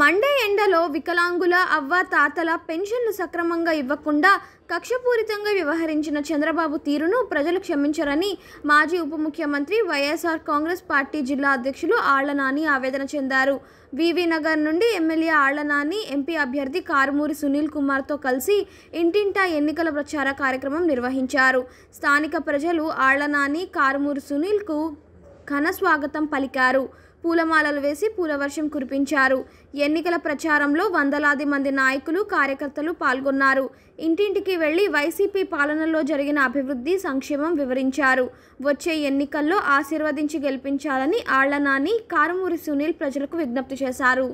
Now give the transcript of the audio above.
Monday ఎండలో వికలాంగుల అవ్వ తాతల పెన్షన్లు సక్రమంగా ఇవ్వకుండా కక్షపూరితంగా వ్యవహరించిన చంద్రబాబు తీరును ప్రజలు క్షమించరని మాజీ ఉప ముఖ్యమంత్రి వైఎస్ఆర్ కాంగ్రెస్ పార్టీ జిల్లా అధ్యక్షులు ఆళ్ల నాని ఆవేదన చెందారు. వివి నగర్ నుండి ఎమ్మెల్యే ఆళ్ల నాని ఎంపీ అభ్యర్థి కారుమూరి సునీల్ కుమార్తో కలిసి ఇంటింటా ఎన్నికల ప్రచార కార్యక్రమం నిర్వహించారు. స్థానిక ప్రజలు ఆళ్ల నాని, కారుమూరి సునీల్కు ఘన స్వాగతం పలికారు. పూలమాలలు వేసి పూలవర్షం కురిపించారు. ఎన్నికల ప్రచారంలో వందలాది మంది నాయకులు, కార్యకర్తలు పాల్గొన్నారు. ఇంటింటికి వెళ్లి వైసీపీ పాలనలో జరిగిన అభివృద్ధి, సంక్షేమం వివరించారు. వచ్చే ఎన్నికల్లో ఆశీర్వదించి గెలిపించాలని ఆళ్ల నాని, కారుమూరి సునీల్ ప్రజలకు విజ్ఞప్తి చేశారు.